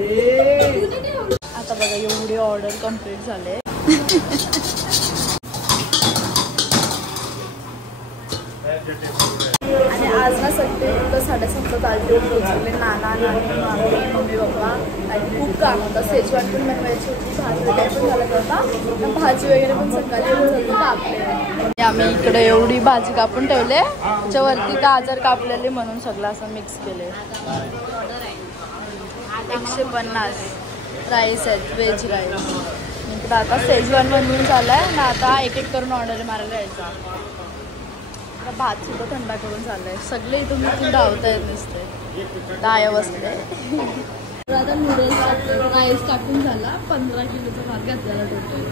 आता बघा एवढी ऑर्डर कंप्लीट झाले. आणि आज ना सगळे फक्त 7:30 तारखेला पोहोचले. नाना नानी मामी मम्मी पप्पा. आणि खूप काम होतं. सेजवान पण बनवायची होती. भाजी वगैरे पण झालं होता. भाजी वगैरे पण सकाळी कापले. आम्ही इकडे एवढी भाजी कापून ठेवले. त्याच्यावरती गाजर कापलेले म्हणून सगळं असं मिक्स केले. 150 राईस आहेत, व्हेज राईस. इकडं आता सेजवान बनवून झालाय ना. आता एक एक करून ऑर्डर मारायला यायचा. भात सुद्धा थंडा करून झालाय. सगळे इथून तिथून धावता येत नसते. डाया बसले. आता नूडल्स राईस टाकून झाला. 15 किलोचा भात घातलेला टोटल.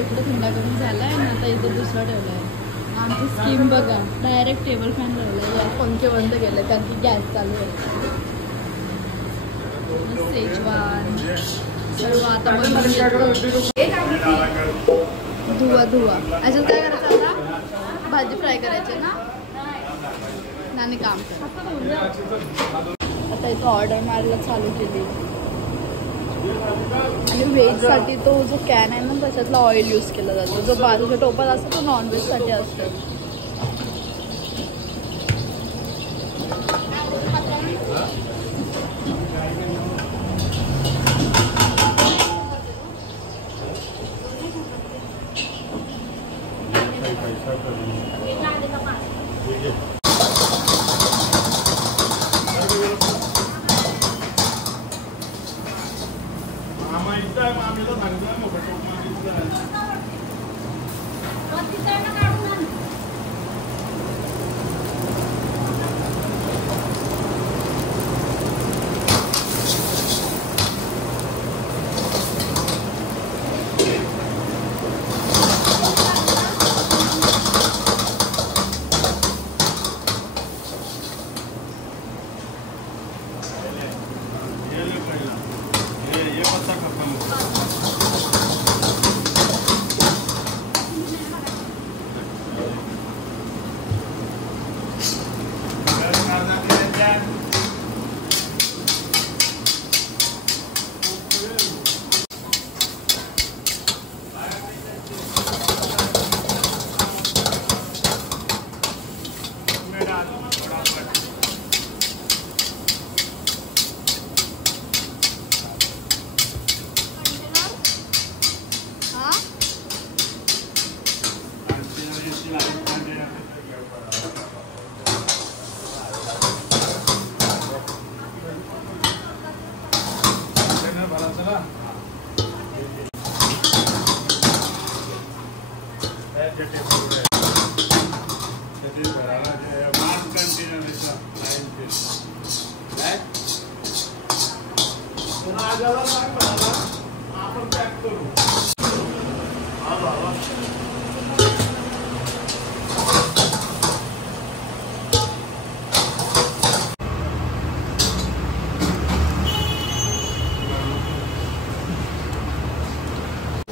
इकडं थंडा करून झालाय आणि आता इथं दुसरा ठेवला आहे. आमची स्कीम बघा, डायरेक्ट टेबल फॅन लावला आहे. पंखे बंद केले कारण की गॅस चालू आहे. सेजवान सर्व आता धुवा. अजून काय करायचं आता? भाजी फ्राय करायची ना. नानी काम कर. आता इथं ऑर्डर मारायला चालू केली. आणि व्हेजसाठी तो जो कॅन आहे ना त्याच्यातला ऑइल यूज केला जातो. जो बाजूच्या टोपात असतो तो नॉनव्हेजसाठी असतो.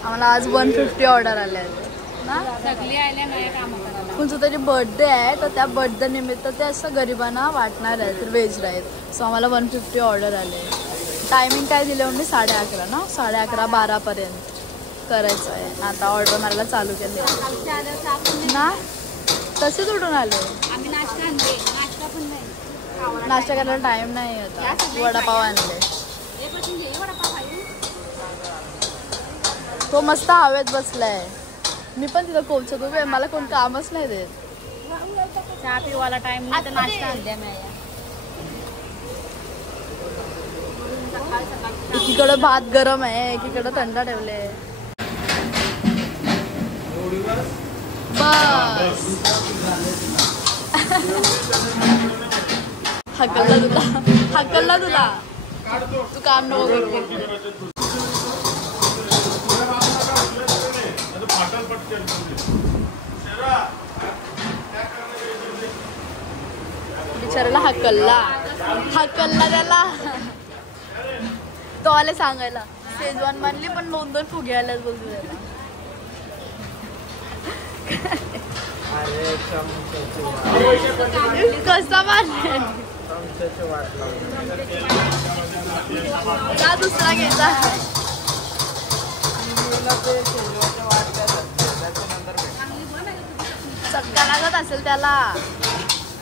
आम्हाला आज 150 ऑर्डर आले आहेत ना. सगळी आल्या नाही काम करायला. कोणता तरी बर्थडे आहे तर त्या बर्थडे निमित्त ते असं गरिबांना वाटणार आहे तर व्हेज राईस. सो आम्हाला 150 ऑर्डर आले. टायमिंग काय दिले म्हणजे 11:30 ना. 11:30 12पर्यंत करायचं आहे. आता ऑर्डर मारायला चालू केले ना. तसेच उठून आले. नाश्ता करायला टाइम नाही आता. वडापाव आणले. तो मस्त हवेत बसलाय. मी पण तिथं कोपचत उभे. मला कोण कामच नाही देत. चहा पिवायला टाइम नाही तर नाश्ता आणल्या मी. एकीकडे भात गरम आहे, एकीकडे थंड ठेवले. बस हकलला तुला तू काम नको करू. बिचाराला हकलला त्याला. तो आले सांगायला सेजवान मानली पण 2-2 फुगे आल्याच बोलतो त्याला. कसा मारले का दुसरा घ्यायचा? चटका लागत असेल त्याला.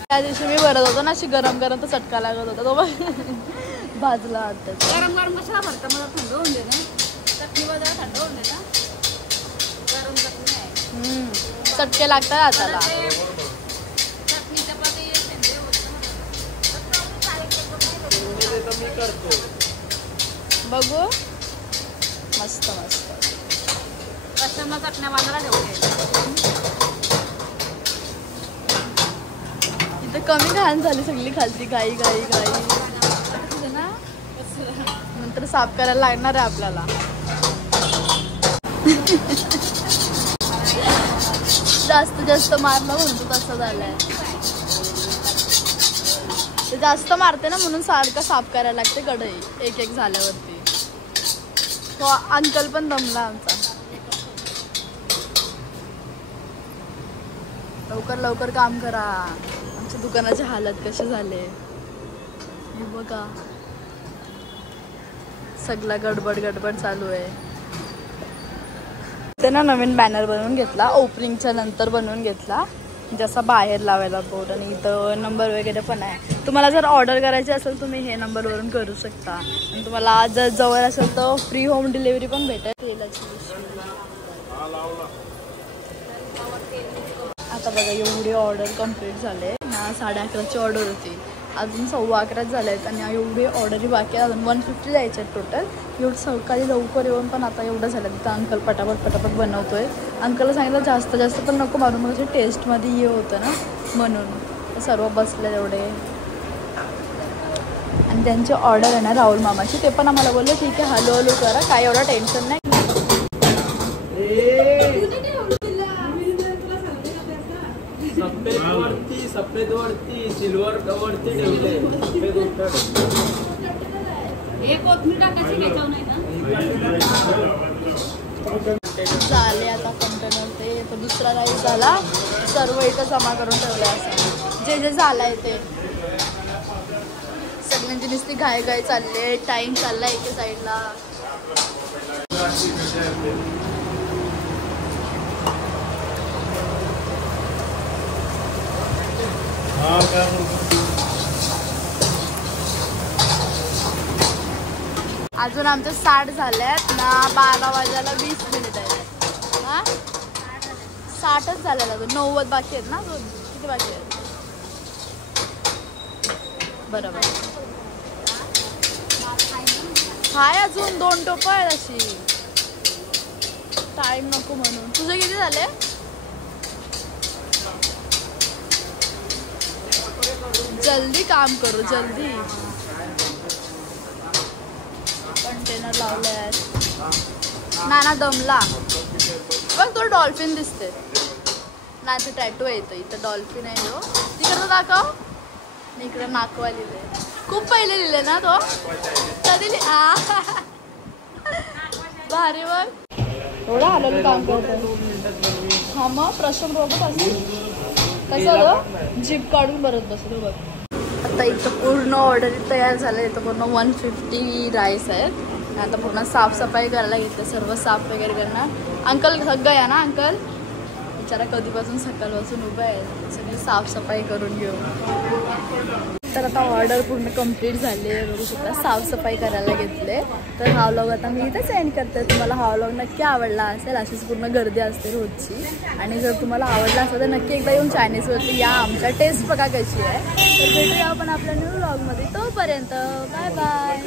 त्या दिवशी मी भरत होतो ना अशी गरम गरम तर चटका लागत होता तो भाजला वाटतं. गरम गरम कशाला भरतं? मला थंड होऊन दे ना. चटणी वगैरे थंड होऊन दे ना. गरम चटणी आहे. चटके लागतात हाताला. चटणी चपाती बघू मस्त मस्त. कस्टमर चटण्या बांधायला ठेवते. इथे कमी घाण झाली सगळी खालची. गाई गाई गाई ना. नंतर साफ करायला लागणार आहे आपल्याला. जास्त जास्त मारलं म्हणतो तसं झालंय. ते जास्त मारते ना म्हणून सारखं साफ करायला लागते कढई एक एक झाल्यावरती. तो अंकल पण दमला आमचा. लवकर लवकर काम करा. आमच्या दुकानाची हालत कशी झाले हे बघा. सगळा गडबड गडबड चालू आहे. ते ना नवीन बॅनर बनवून घेतला. ओपनिंगच्या नंतर बनवून घेतला जसा बाहेर लावायला बोर्ड. आणि इथं नंबर वगैरे पण आहे. तुम्हाला जर ऑर्डर करायची असेल तुम्ही हे नंबरवरून करू शकता. आणि तुम्हाला जर जवळ असेल तर फ्री होम डिलिव्हरी पण भेटेल. तेलाची आता बघा एवढी ऑर्डर कंप्लीट झाले ना. 11:30ची ऑर्डर होती. अजून 11:15 झाले आहेत. आणि एवढी ऑर्डरी बाकी आहे. अजून 150 जायचे आहेत टोटल. एवढं सकाळी लवकर येऊन पण आता एवढं झालं. तिथं अंकल पटापट पटापट बनवतोय. अंकलला सांगितलं जास्त जास्त पण नको मारून म्हणजे टेस्टमध्ये हे होतं ना म्हणून. सर्व बसले एवढे. आणि त्यांची ऑर्डर आहे ना राहुल मामाची. ते पण आम्हाला बोलले ठीक आहे हळू हळू करा काय एवढं टेन्शन नाही. सफेद वरती सिल्वर वरती ठेवले. एक कोथमीर टाकायची त्याच्यावर नाही ना. झाले आता कंटेनर ते तो दुसरा राईस झाला. सर्व इथं जमा करून ठेवलं असं जे जे झालंय ते. सगळ्यांची नुसती घाई घाई चालले. टाइम चाललाय एके साईडला. अजून आमचे 60 झालेत ना. 12 वाजायला 20 मिनिट आहेत. हा 60च झालेत अजून. 90 बाकी आहेत ना. अजून किती बाकी आहेत? बरोबर हाय अजून 2 टोपं आहेत अशी. टाइम नको म्हणून. तुझे किती झाले? जल्दी काम करू जल्दी. कंटेनर लावले नाना दमला. बघ तो डॉल्फिन दिसते ना. ते टॅटू येतो इथं डॉल्फिन आहे. तो तिकडं दाखव. इकडं नाकवा लिहिले. खूप पहिले लिहिले ना तो. कधी भारी बघ. एवढं आलेलं काम करतो. हा मग प्रश्न बघत असेल कसं जीप काढून भरत बसलो बघ. आता इथं पूर्ण ऑर्डर तयार झालं. इथं पूर्ण 150 राईस आहेत. आता पूर्ण साफसफाई करायला घेतलं. सर्व साफ वगैरे करणार. अंकल सगळं या ना. अंकल बिचारा कधीपासून सकाळपासून उभं आहे. सगळी साफसफाई करून घेऊ. तर आता ऑर्डर पूर्ण कंप्लीट झाली आहे. बघू शकता साफसफाई करायला घेतले. तर हा व्लॉग आता मी इथेच एंड करते. तुम्हाला हा व्लॉग नक्की आवडला असेल. अशीच पूर्ण गर्दी असते रोजची. आणि जर तुम्हाला आवडला असेल तर नक्की एकदा येऊन चायनीजवरती या. आमच्या टेस्ट बघा कशी आहे. तर भेटूया आपण आपल्या न्यू व्लॉगमध्ये. तोपर्यंत बाय बाय.